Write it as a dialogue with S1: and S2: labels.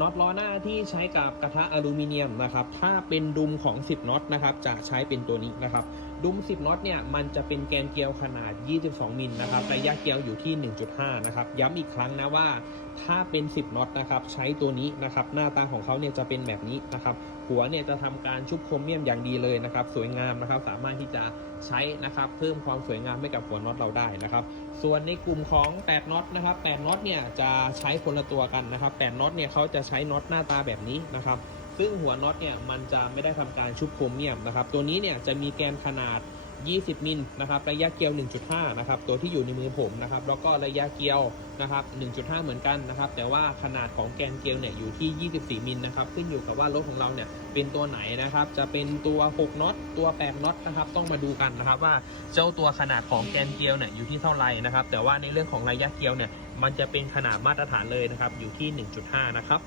S1: น็อตล้อหน้าที่ใช้กับกระทะอลูมิเนียมนะครับ ถ้าเป็นดุมของ 10น็อตนะครับ จะใช้เป็นตัวนี้นะครับ ดุม 10น็อตเนี่ย มันจะเป็นแกนเกลียวขนาด 22 มิลนะครับ ระยะเกลียวอยู่ที่ 1.5 นะครับ ย้ำอีกครั้งนะว่า ถ้าเป็น 10น็อตนะครับใช้ตัวนี้นะครับหน้าตาของเขาเนี่ยจะเป็นแบบนี้นะครับหัวเนี่ยจะทำการชุบโครเมียมอย่างดีเลยนะครับสวยงามนะครับสามารถที่จะใช้นะครับเพิ่มความสวยงามให้กับหัวน็อตเราได้นะครับส่วนในกลุ่มของ 8น็อตนะครับ8น็อตเนี่ยจะใช้คนละตัวกันนะครับ8น็อตเนี่ยเขาจะใช้น็อตหน้าตาแบบนี้นะครับซึ่งหัวน็อตเนี่ยมันจะไม่ได้ทำการชุบโครเมียมนะครับตัวนี้เนี่ยจะมีแกนขนาด 20 มิลนะครับระยะเกลียว 1.5 นะครับตัวที่อยู่ในมือผมนะครับแล้วก็ระยะเกลียวนะครับ 1.5 เหมือนกันนะครับแต่ว่าขนาดของแกนเกลียวเนี่ยอยู่ที่ 24 มิลนะครับขึ้นอยู่กับว่ารถของเราเนี่ยเป็นตัวไหนนะครับจะเป็นตัว6น็อตตัว8น็อตนะครับต้องมาดูกันนะครับว่าเจ้าตัวขนาดของแกนเกลียวเนี่ยอยู่ที่เท่าไหร่นะครับแต่ว่าในเรื่องของระยะเกลียวเนี่ยมันจะเป็นขนาดมาตรฐานเลยนะครับอยู่ที่ 1.5 นะครับ